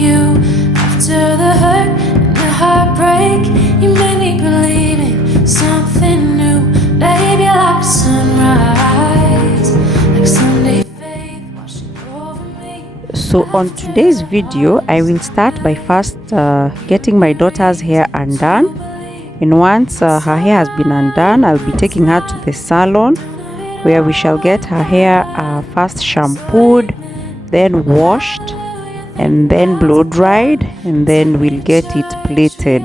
you. After the hurt and the heartbreak, you made me believe in something new. Baby, like a sunrise, like Sunday faith washing over me. So on today's video, I will start by first getting my daughter's hair undone. And once her hair has been undone, I'll be taking her to the salon, where we shall get her hair first shampooed, then washed, and then blow dried, and then we'll get it plaited.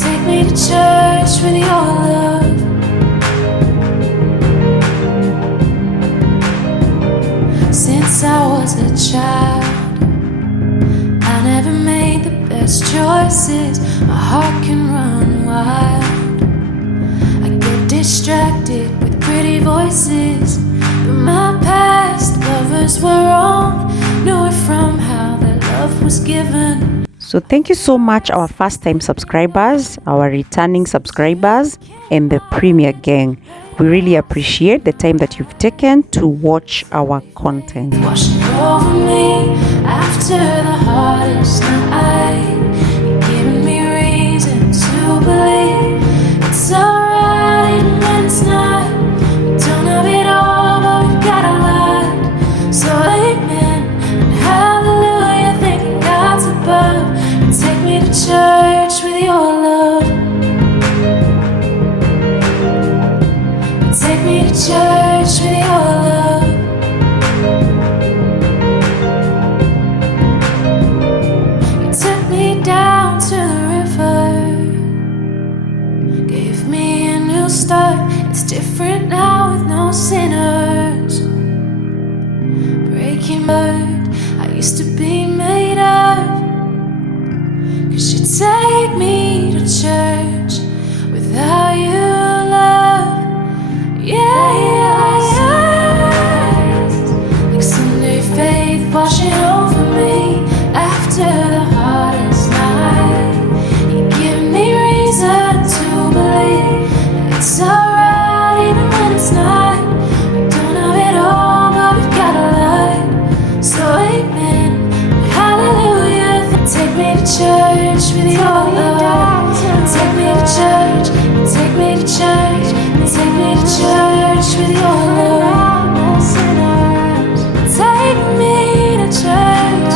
Take me to church with your love. Since I was a child, I never made the best choices. My heart can run wild. I get distracted with pretty voices, but my past lovers were wrong. Knew it from how their love was given. So thank you so much, our first time subscribers, our returning subscribers, and the Premier Gang. We really appreciate the time that you've taken to watch our content. Washing over me after the hardest night. You're giving me reason to believe it's alright even when it's not. We don't have it all, but we've got a lot. So amen and hallelujah, thanking God's above. And take me to church with your love. Take me to church with your love. You took me down to the river, gave me a new start. It's different now with no sinners. Breaking word I used to be made of, 'cause you take me to church without you, love. Yeah, like Sunday faith washing over me after the hardest night. You give me reason to believe that it's alright even when it's not. We don't have it all, but we've got a lot. So amen, hallelujah. Take me to church with your love. Take me to church, take me to church, take me to church with your love. Take me to church,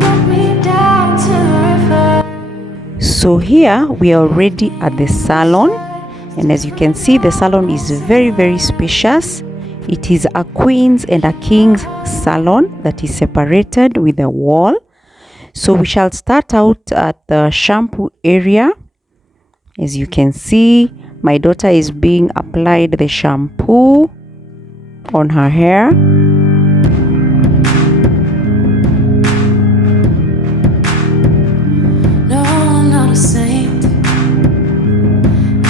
get me down to the river. So here we are already at the salon, and as you can see, the salon is very spacious. It is a queen's and a king's salon that is separated with a wall. So we shall start out at the shampoo area. As you can see, my daughter is being applied the shampoo on her hair. No, I'm not a saint.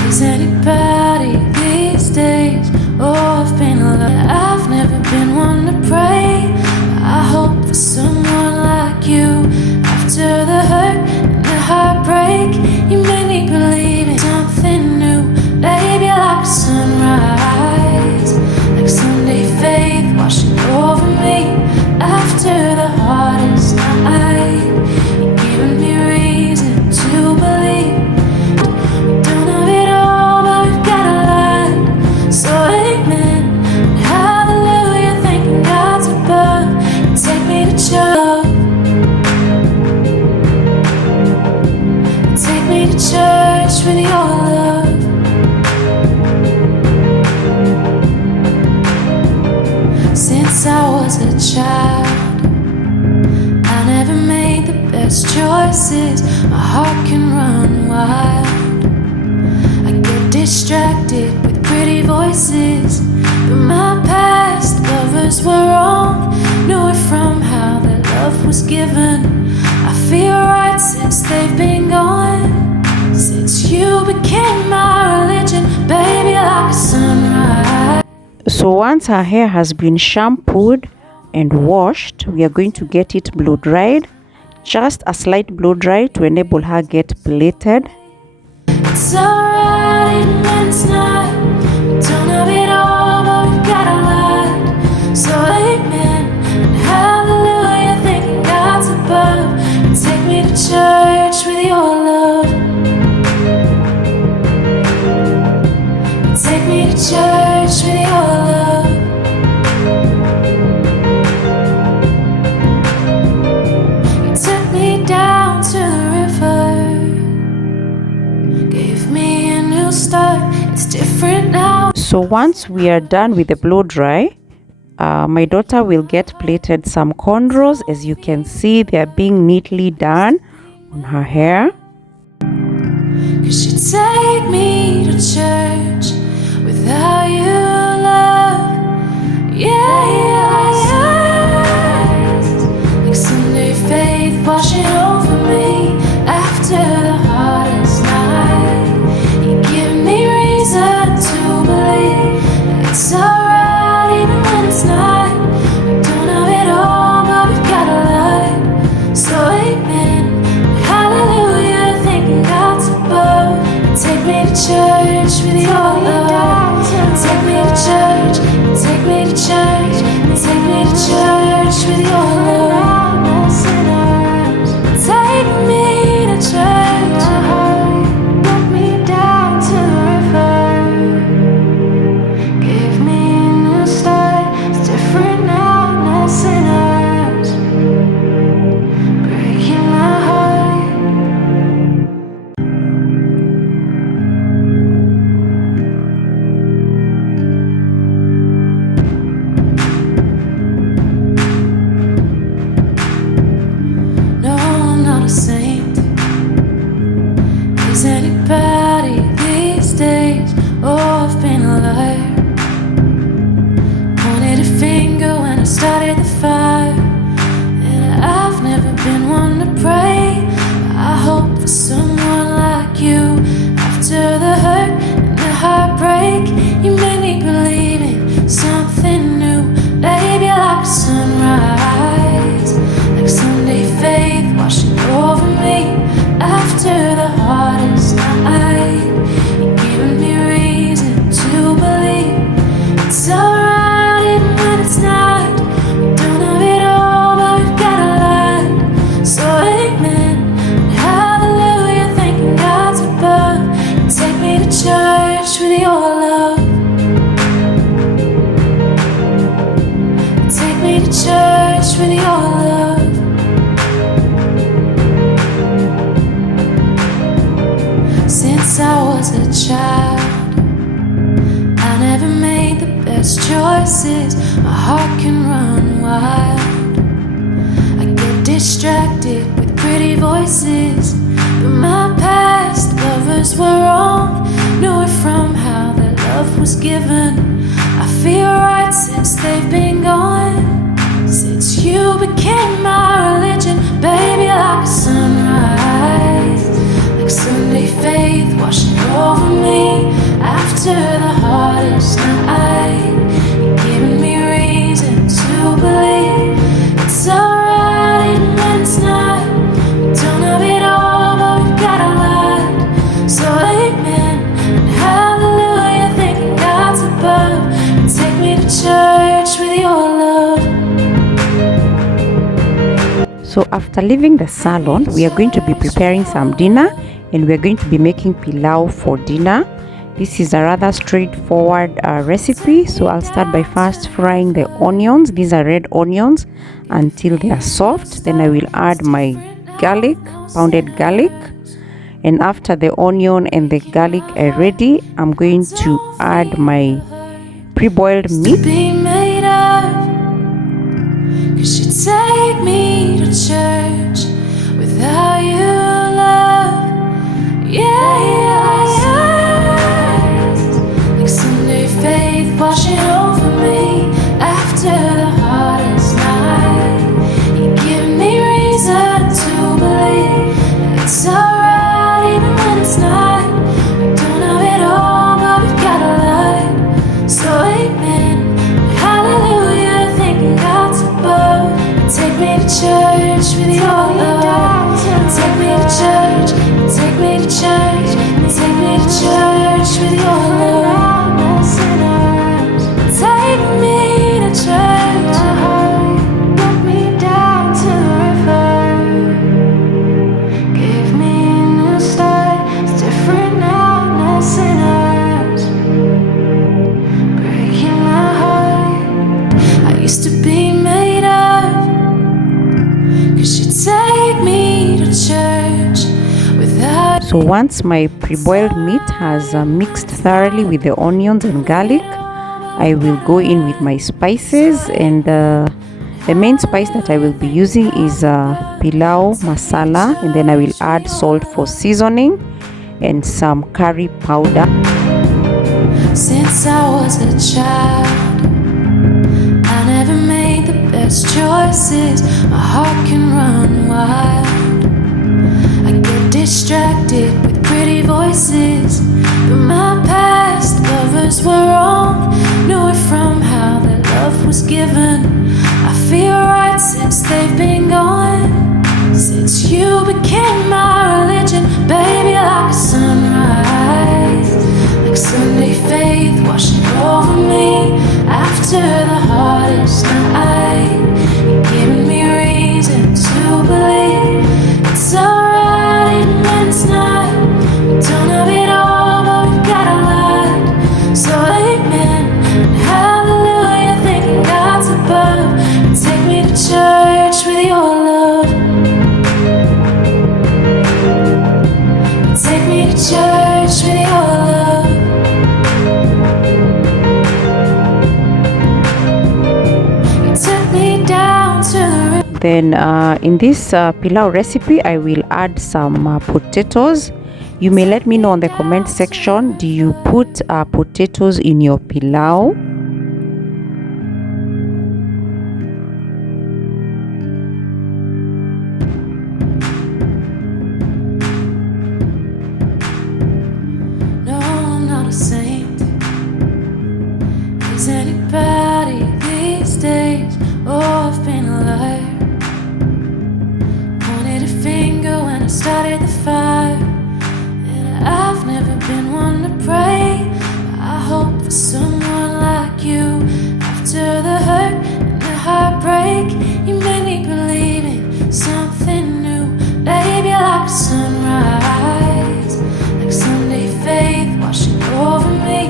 Is anybody these days? Oh, I've been alone. I've never been one to pray. I hope for someone like you. After the hurt and the heartbreak, you made me believe in something new. Baby, like a sunrise, like Sunday faith washing over me after the hardest night. You're giving me reason to believe we don't have it all, but we've got a lot. So amen and hallelujah, thanking God's above. And take me to church. Take me to church with your love. Since I was a child, I never made the best choices. My heart can run wild. I get distracted with pretty voices, but my past lovers were wrong. Knew it from how their love was given. I feel right since they've been gone. Since you became my religion, baby, like a sunrise. So once her hair has been shampooed and washed, we are going to get it blow dried. Just a slight blow dry to enable her get plaited. It's alright even when it's not. We don't have it all, but we've got a lot. So So once we are done with the blow dry, my daughter will get plaited some cornrows. As you can see, they are being neatly done on her hair. 'Cause you take me to church without you, love. Yeah, yeah, yeah. Like Sunday faith washing over me after the hardest night. You give me reason to believe it's alright even when it's not. We don't have it all, but we've got a lot. So amen, hallelujah, thanking God's above. Take me to church with your love. Take me to church, take me to church, take me to church with your love. Take me to church, walk me down to the river. Give me a new start, it's different now, no sinners. Breaking my heart. No, I'm not a saint. Is anybody these days? Oh, I've been a liar. Pointed a finger when I started the fire. And I've never been one to pray. I hope for someone like you. After the hurt and the heartbreak, you made me believe in something new. Baby, like a sunrise, like Sunday faith washing over me after the hardest night. You're giving me reason to believe it's alright even when it's not. We don't have it all, but we've got a lot. So amen, hallelujah, thanking God's above. Take me to church with your love. Take me to church with your love. Since I was a child, I never made the best choices. My heart can run wild. I get distracted with pretty voices, but my past lovers were wrong. Knew it from how their love was given. I feel right since they've been gone. Since you became my religion, baby, like a sunrise, like Sunday faith washing over me after the hardest night. You're giving me reason to believe it's alright even when it's not. We don't have it all, but we've got a lot. So amen and hallelujah, thanking God's above. Take me to church with your love. So after leaving the salon, we are going to be preparing some dinner, and we are going to be making pilau for dinner. This is a rather straightforward recipe. So I'll start by first frying the onions. These are red onions until they are soft. Then I will add my garlic, pounded garlic. And after the onion and the garlic are ready, I'm going to add my pre-boiled meat. Be made of, 'cause you take me to church without you, love. Yeah, yeah, yeah. Like Sunday faith washing over me after the hardest night. You give me reason to believe it's alright even when it's not. We don't have it all, but we've got a lot. So amen, hallelujah, thanking God's above. Take me to church with your love. Take me to church, take me to church, take me to church with your love. Take me to church, walk me down to the river. Give me a new start, it's different now, no sinners. Breaking my heart. I used to be made of, 'cause you take me to church without. So once my pre-boiled meat has mixed thoroughly with the onions and garlic, I will go in with my spices, and the main spice that I will be using is Pilau masala, and then I will add salt for seasoning and some curry powder. Since I was a child, I never made the best choices. My heart can run wild. I get distracted with pretty voices, but my past lovers were wrong. Knew it from how their love was given. I feel right since they've been gone. Since you became my religion, baby, like a sunrise, like Sunday faith washing over me after the hardest night. You're giving me reason to believe it's alright even when it's not. We don't have it all, but we've got a lot. So amen and hallelujah, thanking God's above. Take me to church with your love. Take me to church with your love. You took me down to the river. Then in this pilau recipe, I will add some potatoes. You may let me know on the comment section, do you put potatoes in your pilau? No, I'm not a saint. Is anybody these days? Oh, I've been a liar. Pointed a finger when I started the fire. And I've never been one to pray. I hope for someone like you. After the hurt and the heartbreak, you made me believe in something new. Baby, like a sunrise, like Sunday faith washing over me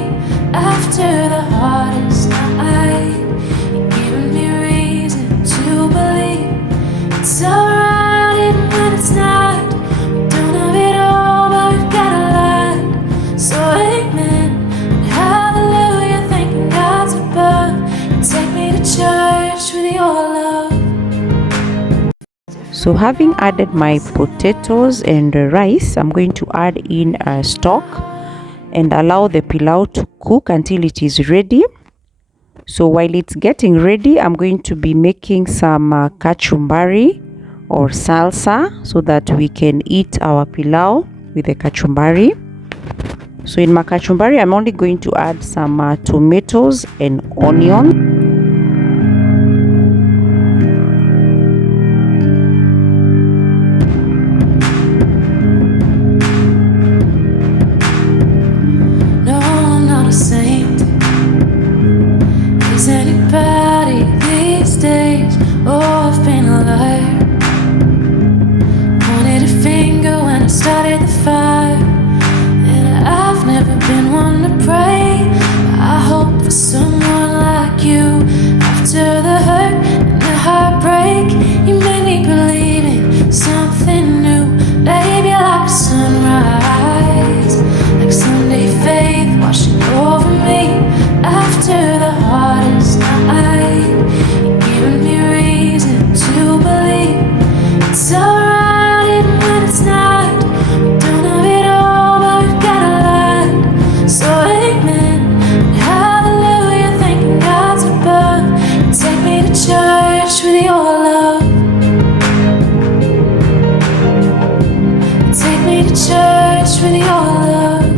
after the hardest night. You're giving me reason to believe it's alright even when it's not. We don't have it all, but we've got a lot. So amen and hallelujah, thanking God's above. And take me to church with your love. So having added my potatoes and rice, I'm going to add in stock and allow the pilau to cook until it is ready. So while it's getting ready, I'm going to be making some kachumbari or salsa so that we can eat our pilau with the kachumbari. So in my kachumbari, I'm only going to add some tomatoes and onion. No, I'm not a saint. Is anybody these days? Oh, I've been a liar. Pointed a finger when I started the fire. And I've never been one to pray. I hope for someone like you. After the hurt and the heartbreak, you made me believe in something new. Baby, like a sunrise, like Sunday faith washing over me after the hardest night. You're giving me reason to believe it's alright even when it's not. We don't have it all, but we've got a lot. So amen and hallelujah, thanking God's above. And take me to church with your love. Take me to church with your love.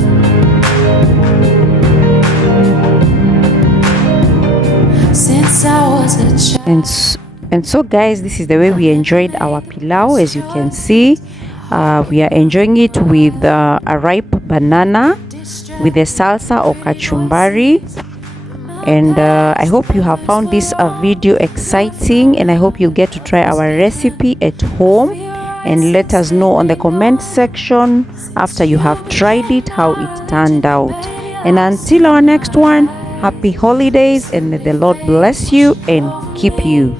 Since I was a child. And so guys, this is the way we enjoyed our pilau. As you can see, we are enjoying it with a ripe banana, with a salsa or kachumbari. And I hope you have found this video exciting, and I hope you'll get to try our recipe at home and let us know on the comment section after you have tried it how it turned out. And until our next one, happy holidays, and may the Lord bless you and keep you.